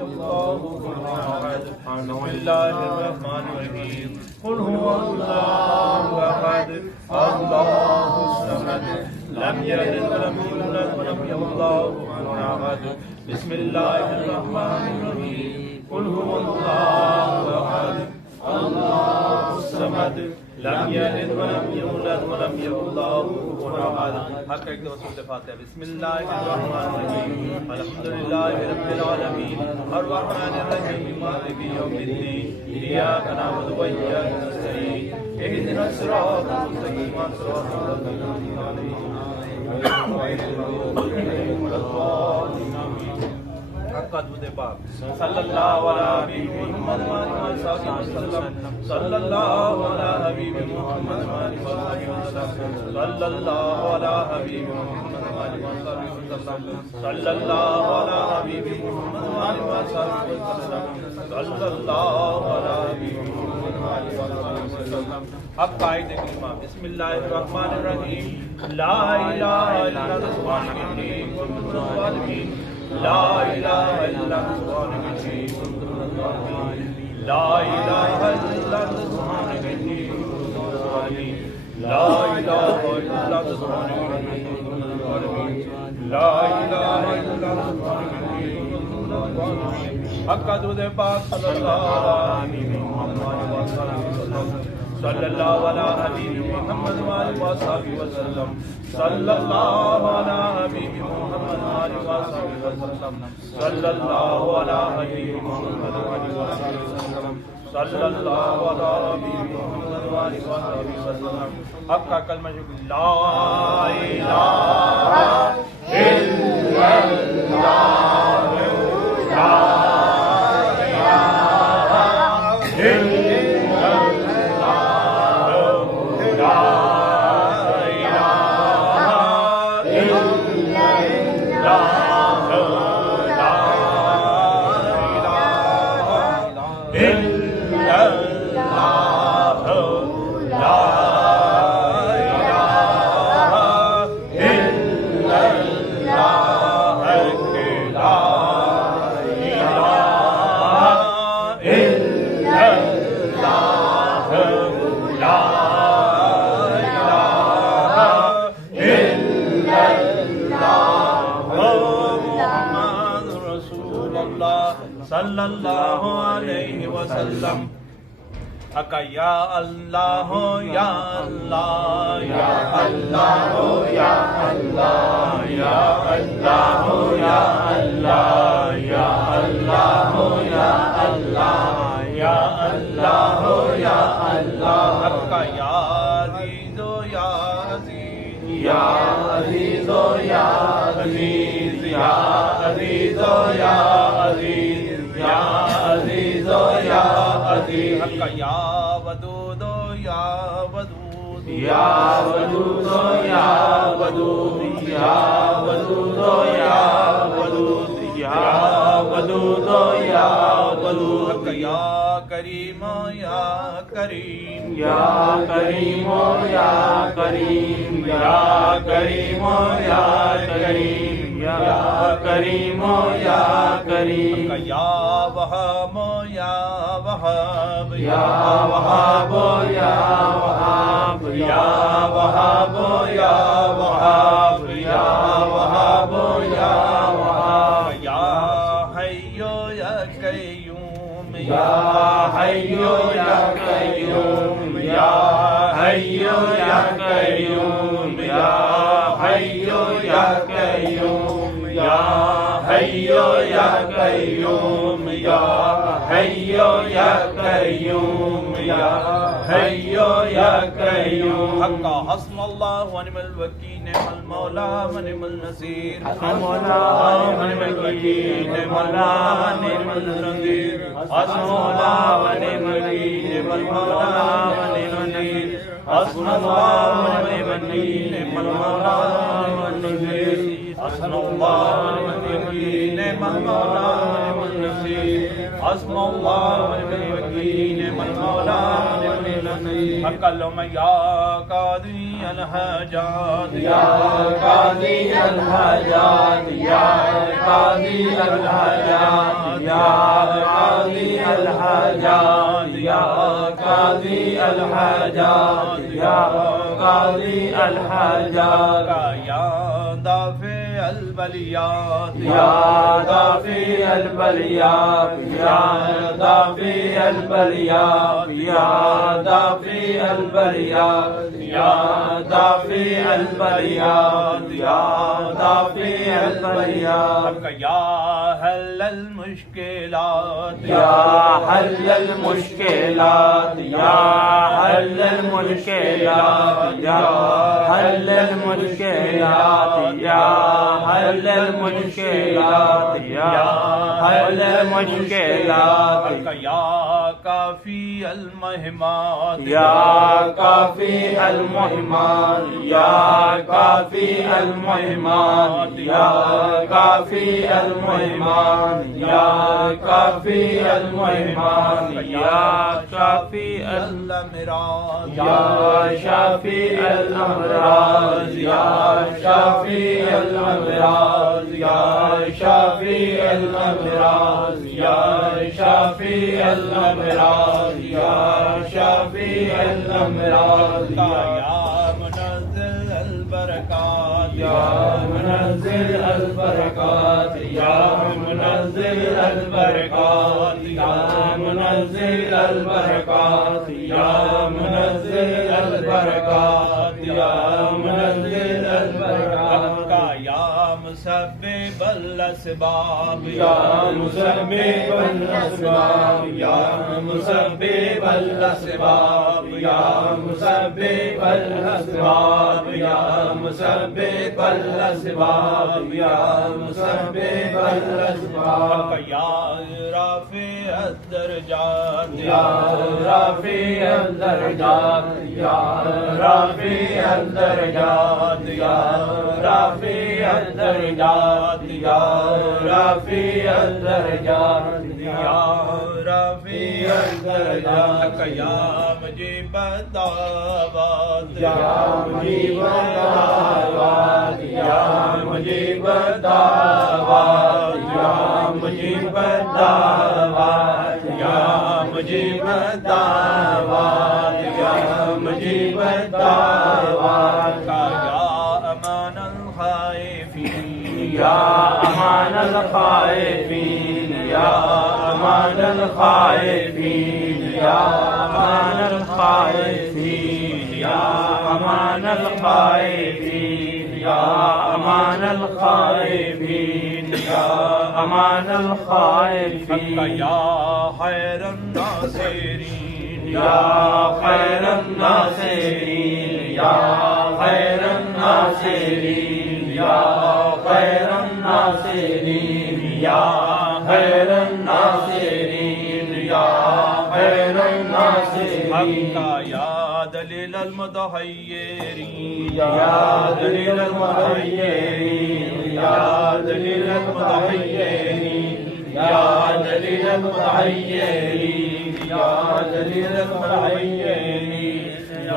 الله أحد. بسم الله الرحمن الرحيم. قل هو الله أحد الله الصمد لم يلد ولم يولد ولم يكن له كفوا أحد. بسم الله الرحمن الرحيم. قل هو الله أحد الله الصمد لم يلد ولم يولد ولم يكن له كفوا أحد. حق ایک دو سورۃ فاتحہ. بسم اللہ الرحمن الرحیم. الحمد للہ رب العالمین الرحمن الرحیم مالک یوم الدین ایاک نعبد و ایاک نستعین اهدنا الصراط المستقیم صراط الذین انعمت علیہم غیر المغضوب علیہم ولا الضالین. حق درود پاک. صلی اللہ علی حبیب محمد و آلہ وصحبہ وسلم. صلی اللہ علی حبیب محمد و آلہ وصحبہ وسلم. صلی اللہ علی حبیب محمد و آلہ وصحبہ وسلم. صلی اللہ علی حبیب محمد و آلہ وصحبہ وسلم. صلی اللہ علی حبیب محمد و آلہ وصحبہ وسلم. اب قائد کلمہ. بسم اللہ الرحمن الرحیم. لا الہ الا اللہ سبحانہ الرحیم ومن الظالمین. لا الہ الا اللہ سبحانہ الرحیم ومن الظالمین. لا الہ الا اللہ سبحانہ الرحیم ومن الظالمین. لا الہ الا اللہ سبحانہ الرحیم ومن الظالمین. لا الہ الا اللہ سبحانہ الرحیم ومن الظالمین. حق درود پاک. صلی اللہ علیہ وسلم. صلی اللہ علی حبیب محمد و آلہ وصحبہ وسلم. صلی اللہ علی حبیب محمد و آلہ وصحبہ وسلم. صلی اللہ علی حبیب محمد و آلہ وصحبہ وسلم. صلی اللہ علی حبیب محمد و آلہ وصحبہ وسلم. حق کا کلمہ لا الہ الا اللہ. لا صلی اللہ علیہ وسلم. اکا یا اللہ یا اللہ یا اللہ یا اللہ یا اللہ یا اللہ یا اللہ یا اللہ یا اللہ یا اللہ. اکا یا عزیز یا عزیز یا عزیز یا عزیز یا عزیز یا عزیز یا عزیز یا عزیز. حق یا ودود یا ودود یا ودود یا ودود یا ودود یا ودود یا ودود یا ودود. حق یا کریم یا کریم یا کریم یا کریم یا کریم یا کریم یا کریم یا کریم. یا وہاب یا وہاب یا وہاب یا وہاب یا وہاب یا وہاب یا وہاب یا وہاب. یا حی یا قیوم یا حی یا قیوم یا حی یا قیوم یا حی یا قیوم یا حی یا قیوم یا حی یا قیوم یا حی یا قیوم. حق حسن اللہ و نعم الوکیل نعم المولا و نعم النصیر. حسن اللہ و نعم الوکیل نعم اللہ و نعم النصیر. حسن اللہ و نعم الوکیل نعم المولا و نعم النصیر. حسن اللہ و نعم الوکیل نعم المولا و نعم النصیر. حسن اللہ و نعم الوکیل نعم المولا و نعم النصیر. حسبنا الله ونعم الوكيل نعم المولى ونعم النصير حق اللهم يا قاضي الحاجات يا قاضي الحاجات يا قاضي الحاجات يا قاضي الحاجات يا قاضي الحاجات يا قاضي الحاجات يا دافع البليات يا دافع البليات يا دافع البليات يا دافع البليات يا دافع البليات يا دافع البليات يا حل المشكلات يا حل المشكلات يا حل المشكلات يا حل المشكلات يا حل المشكلات يا حل المشكلات يا کافی المہمات یا کافی المہمات یا کافی المہمات یا کافی المہمات یا کافی المہمات یا شافی الامراض یا شافی الامراض یا شافی الامراض یا شافی الامراض یا شافی الامراض یا شافی الامراض یا منزل البرکات یا منزل البرکات یا منزل البرکات یا منزل البرکات یا منزل البرکات یا منزل البرکات یا مسبب الاسباب یا مسبب الاسباب یا مسبب الاسباب یا مسبب الاسباب یا مسبب الاسباب یا مسبب الاسباب یا رافع الدرجات یا رافع الدرجات یا رافع الدرجات یا رافع الدرجات یا رافع الدرجات یا رافع الدرجات یا مجیب الدعوات یا مجیب الدعوات یا مجیب الدعوات یا مجیب الدعوات یا مجیب الدعوات یا مجیب الدعوات یا امان الخائفین یا امان الخائفین یا امان الخائفین یا امان الخائفین یا امان الخائفین یا امان الخائفین یا امان الخائفین یا خیر الناصرین یا خیر الناصرین یا خیر الناصرین یا خیر الناصرین یا خیر الناصرین یا خیر الناصرین یا دلیل المتحیرین یا دلیل المتحیرین یا دلیل المتحیرین یا دلیل المتحیرین یا دلیل المتحیرین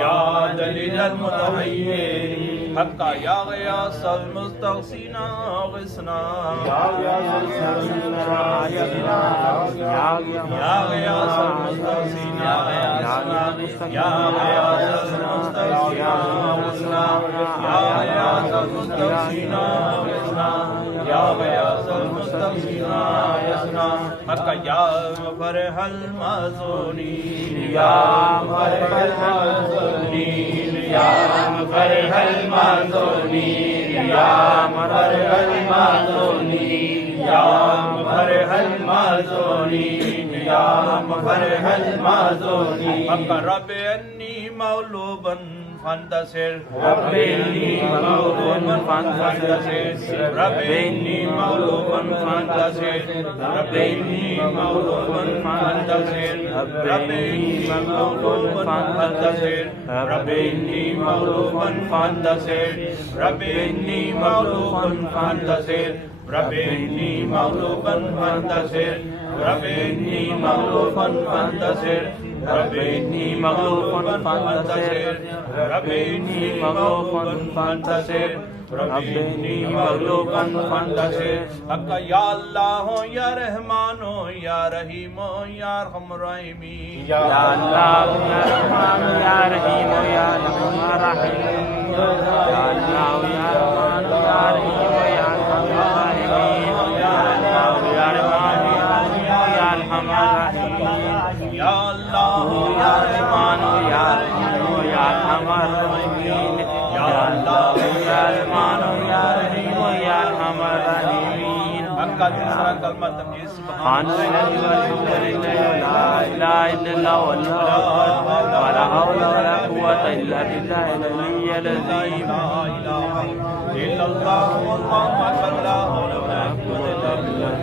یا دلیل المتحیرین حقا یا غیاث المستغیثین اغثنا یا غیاث المستغیثین اغثنا یا غیاث المستغیثین اغثنا یا غیاث المستغیثین اغثنا یا غیاث المستغیثین اغثنا حقا یا فرح المحزونین یا فرح المحزونین یا فرح المحزونین یا فرح المحزونین یا فرح المحزونین یا فرح المحزونین حقا رب انی مغلوبا فانتصر رب انی مغلوبا فانتصر رب انی مغلوبا فانتصر رب انی مغلوبا فانتصر رب انی مغلوبا فانتصر رب انی مغلوبا فانتصر رب انی مغلوبا فانتصر رب إني مغلوب فانتصر رب إني مغلوب فانتصر رب إني مغلوب فانتصر رب إني مغلوب فانتصر رب إني مغلوب فانتصر حق یا اللہ ہو یا رحمان ہو یا رحیم ہو یا ارحم الراحمین یا اللہ یا رحمان یا رحیم یا ارحم الراحمین یا اللہ یا رحمان یا رحیم یا ارحم الراحمین یا اللہ یا رحمان یا ارحم الراحمین یا اللہ یا رحمان یا رحیم یا ارحم الراحمین یا اللہ یا رحمان یا رحیم یا ارحم الراحمین حق کا دوسرا کلمہ تمجید سبحان اللہ والحمد للہ لا الہ الا اللہ واللہ اکبر ولا حول ولا قوة الا باللہ العلی العظیم لا الہ الا اللہ واللہ اکبر لا حول ولا قوة الا باللہ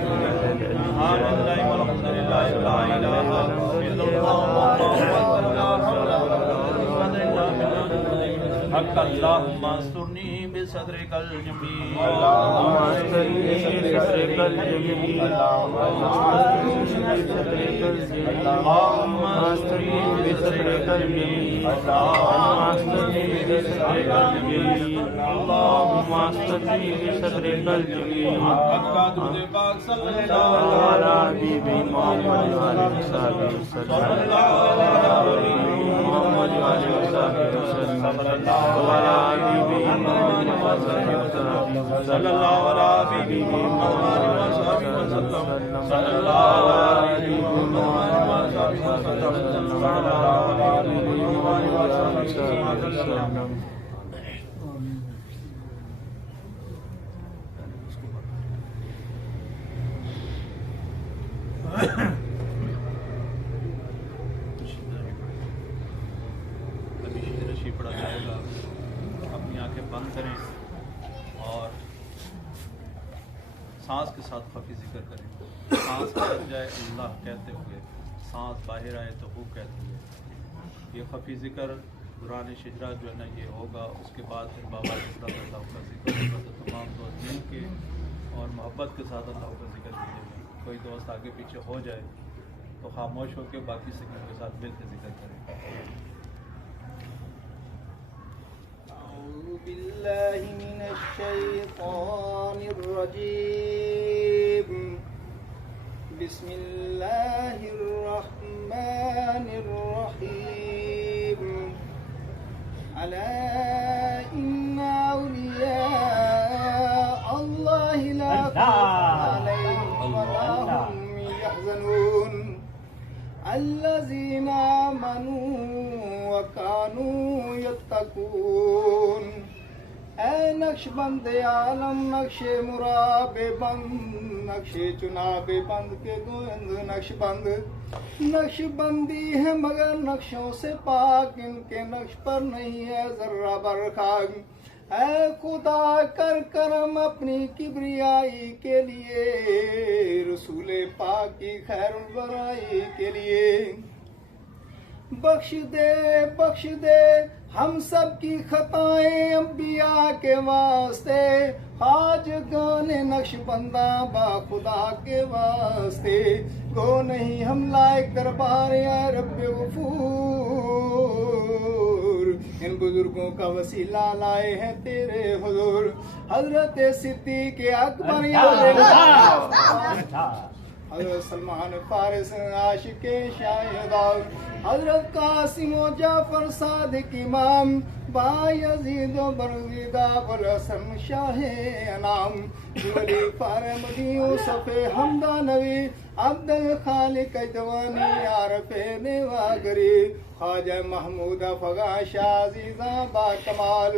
سبحان اللہ والحمد للہ لا الہ الا اللہ واللہ اکبر لا حول ولا قوة الا باللہ حق اللہم استرنی بصدرک الجمیل اللہم استرنی بصدرک الجمیل اللہم استرنی بصدرک الجمیل اللہم استرنی بصدرک الجمیل اللہم استرنی بصدرک الجمیل حق کا درود پاک صلی اللہ علی حبیب محمد وعلی صحابہ وسلم محمد وعلی صحابہ وسلم وعلی حبیب محمد صلی اللہ علیہ محمد وسلم صلی اللہ علیہ محمد وسلم صلی اللہ علیہ محمد وسلم. رشید پڑھا جائے گا. اپنی آنکھیں بند کریں اور سانس کے ساتھ خفی ذکر کریں. سانس اندر جائے اللہ کہتے ہوئے, سانس باہر آئے تو ہو کہتے ہوئے. یہ خفی ذکر دوران شجرا جو ہے نا یہ ہوگا. اس کے بعد پھر بابا جسرت اللہ کا ذکر ہوگا تو تمام دوست مل کے اور محبت کے ساتھ اللہ کا ذکر کیجیے گا. کوئی دوست آگے پیچھے ہو جائے تو خاموش ہو کے باقی سنگیوں کے ساتھ مل کے ذکر کریں. أعوذ بالله من الشيطان الرجيم. بسم الله الرحمن الرحيم. ألا إن أولياء الله لا خوف عليهم ولا هم يحزنون الذين آمنوا وكانوا يتقون. اے نقش بند عالم نقش مراب بند نقش چناب بند کے گوند نقش بند. نقش بندی ہے مگر نقشوں سے پاک, ان کے نقش پر نہیں ہے ذرہ برخاک. اے خدا کر کرم اپنی کبریائی کے لیے, رسول پاک کی خیر البرائی کے لیے. بخش دے ہم سب کی خطائیں انبیاء کے واسطے. آج گانے نقش بندہ با خدا کے واسطے. گو نہیں ہم لائق دربار یا رب غفور. ان بزرگوں کا وسیلہ لائے ہیں تیرے حضور. حضرت صدیق اکبر حضرت سلمان فارس عاشق شاہدان, حضرت قاسم و جعفر صادق امام, بایزید و برزیدہ والحسن شاہ انام, ولی فارمدی یوسف حمدہ نوی, عبد الخالق اجوانی عارف نیواگری, خواجہ محمود فغا شاہ عزیزاں با کمال,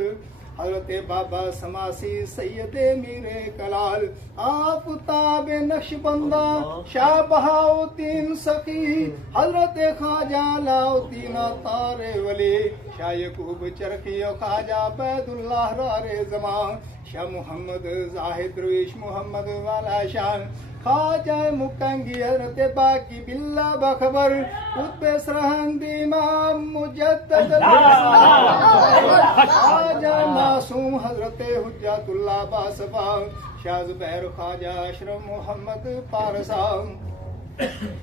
حضرت بابا سماسی سید میر کلال, آفتاب نقش بندہ شاہ بہاؤدین سخی, حضرت خواجہ علاؤدین تار ولی, شاہ یعقوب چرخی و خواجہ عبید اللہ رار زمان, شاہ محمد زاہد رویش محمد والا شان, خواجہ مکنگی حضرت باقی باللہ بخبر, قطب سرہند امام مجدد خواجہ معصوم حضرت حجت اللہ باصفا, شاہ زبیر خواجہ اشرف محمد پارسا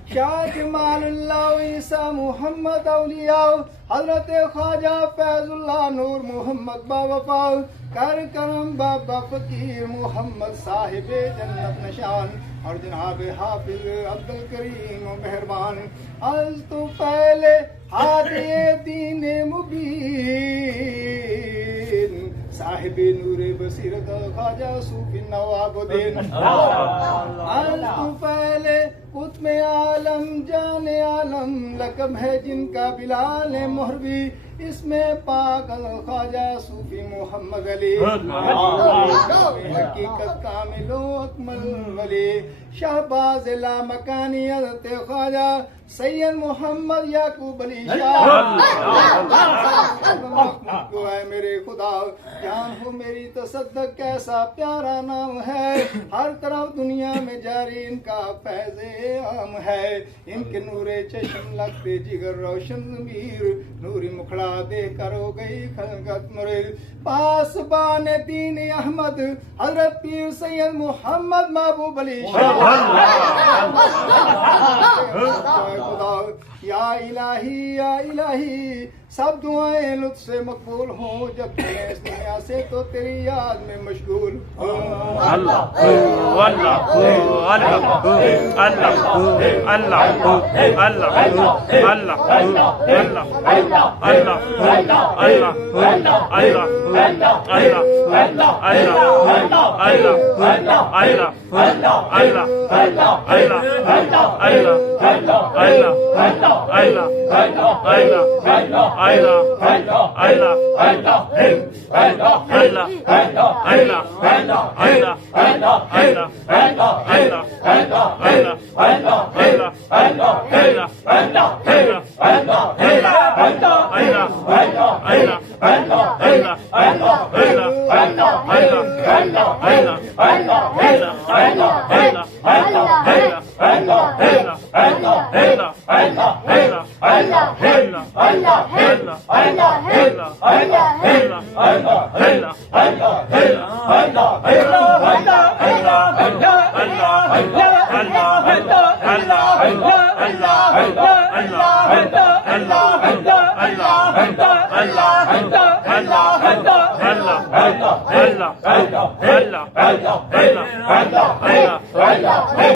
شاہ جمال اللہ عیسیٰ محمد اولیاء حضرت خواجہ فیض اللہ نور محمد باوفا کر کرم بابا فقیر محمد صاحب جنت نشان اور جناب حافظ عبد الکریم و مہربان از تو پہلے ہادی دین مبین صاحب نور بصیرت خواجہ صوفی نواب الدین از تو پہلے قطب عالم جان عالم لقب ہے جن کا بلال مہروی اس میں پاک خواجہ صوفی محمد علی حقیقت کامل و اکمل ولی شہباز لا مکانی حضرت خواجہ سید محمد یعقوب علی شاہ اے میرے خدا جان ہو میری تصدق کیسا پیارا نام ہے ہر طرف دنیا میں جاری ان کا فیض عام ہے ان کے نور چشم لگتے جگر روشن ضمیر نوری مکھڑا دے کر ہو گئی خلقت مرل پاسبان دین احمد حضرت پیر سید محمد محبوب علی شاہ خدا یا الہی سب دعائیں لطف سے مقبول ہوں جب میں اس دنیا سے تو تیری یاد میں مشغول اللہ اللہ اللہ اللہ اللہ اللہ اللہ